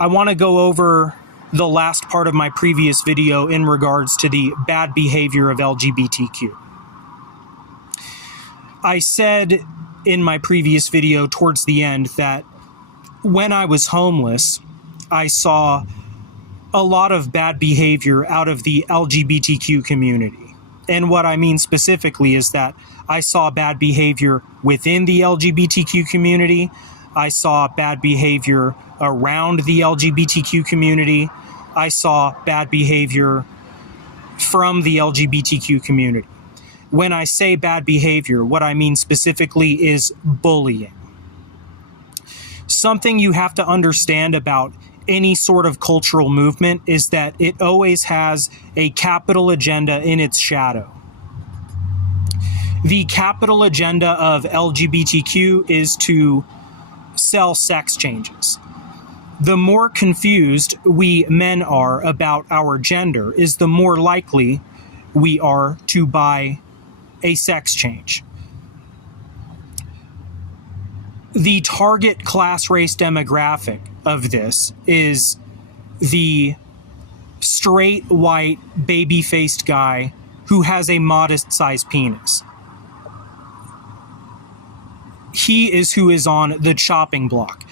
I want to go over the last part of my previous video in regards to the bad behavior of LGBTQ. I said in my previous video towards the end that when I was homeless, I saw a lot of bad behavior out of the LGBTQ community. And what I mean specifically is that I saw bad behavior within the LGBTQ community. I saw bad behavior around the LGBTQ community. I saw bad behavior from the LGBTQ community. When I say bad behavior, what I mean specifically is bullying. Something you have to understand about any sort of cultural movement is that it always has a capital agenda in its shadow. The capital agenda of LGBTQ is to sell sex changes. The more confused we men are about our gender is the more likely we are to buy a sex change. The target class race demographic of this is the straight, white, baby-faced guy who has a modest-sized penis. He is who is on the chopping block.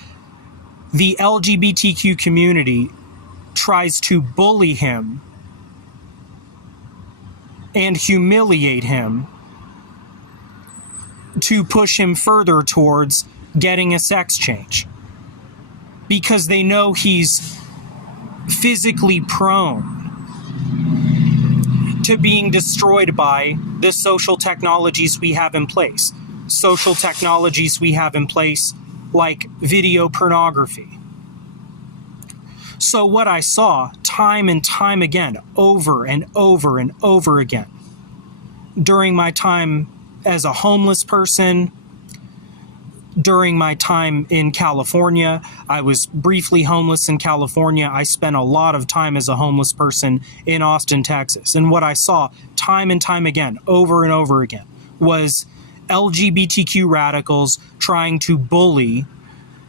The LGBTQ community tries to bully him and humiliate him to push him further towards getting a sex change, because they know he's physically prone to being destroyed by the social technologies we have in place. Social technologies we have in place like video pornography. So what I saw time and time again, over and over and over again, during my time as a homeless person, during my time in California, I was briefly homeless in California. I spent a lot of time as a homeless person in Austin, Texas. And what I saw time and time again, over and over again, was LGBTQ radicals trying to bully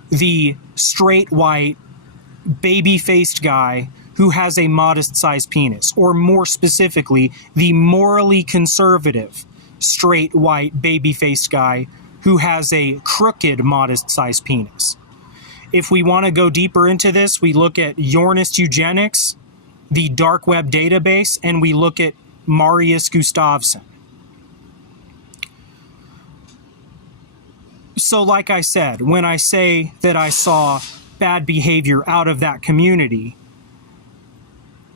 the straight, white, baby-faced guy who has a modest-sized penis, or more specifically, the morally conservative, straight, white, baby-faced guy who has a crooked, modest-sized penis. If we want to go deeper into this, we look at Yornist Eugenics, the dark web database, and we look at Marius Gustafsson. So like I said, when I say that I saw bad behavior out of that community,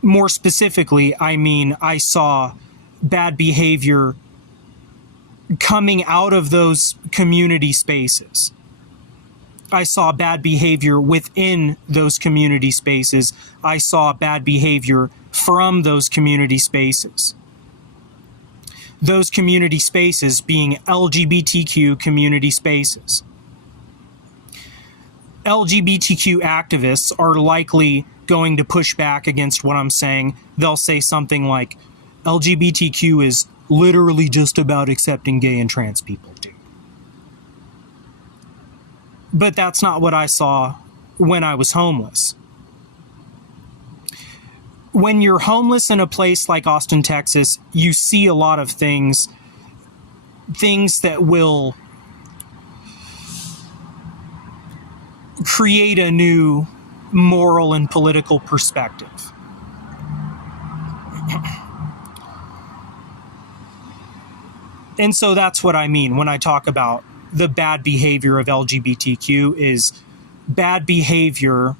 more specifically, I mean I saw bad behavior coming out of those community spaces. I saw bad behavior within those community spaces. I saw bad behavior from those community spaces. Those community spaces being LGBTQ community spaces. LGBTQ activists are likely going to push back against what I'm saying. They'll say something like, LGBTQ is literally just about accepting gay and trans people, dude. But that's not what I saw when I was homeless. When you're homeless in a place like Austin, Texas, you see a lot of things that will create a new moral and political perspective. And so that's what I mean when I talk about the bad behavior of LGBTQ is bad behavior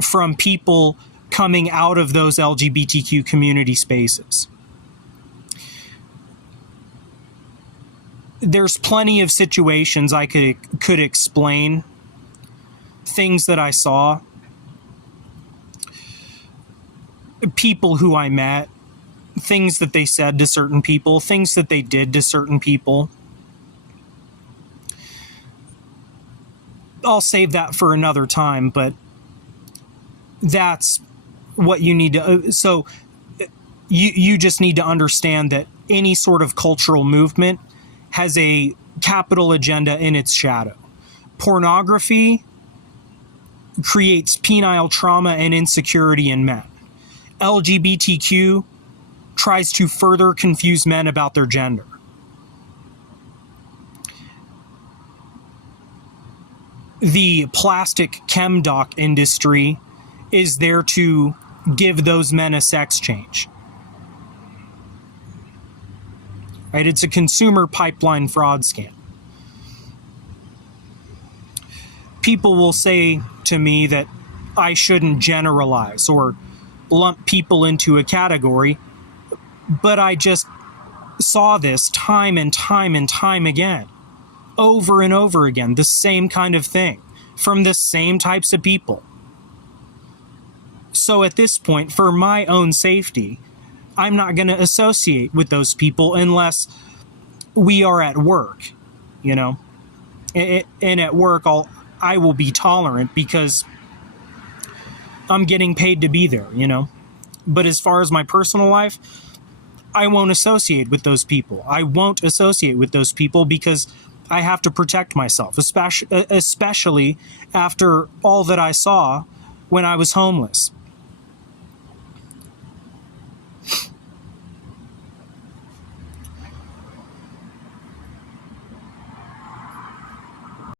from people coming out of those LGBTQ community spaces. There's plenty of situations I could explain, things that I saw, people who I met, things that they said to certain people, things that they did to certain people. I'll save that for another time, but that's what you need to, so you just need to understand that any sort of cultural movement has a capital agenda in its shadow. Pornography creates penile trauma and insecurity in men. LGBTQ tries to further confuse men about their gender. The plastic chemdoc industry is there to give those men a sex change. Right? It's a consumer pipeline fraud scam. People will say to me that I shouldn't generalize or lump people into a category, but I just saw this time and time and time again, over and over again, the same kind of thing from the same types of people. So at this point, for my own safety, I'm not going to associate with those people unless we are at work, you know. And at work, I will be tolerant because I'm getting paid to be there, you know. But as far as my personal life, I won't associate with those people. I won't associate with those people because I have to protect myself, especially after all that I saw when I was homeless.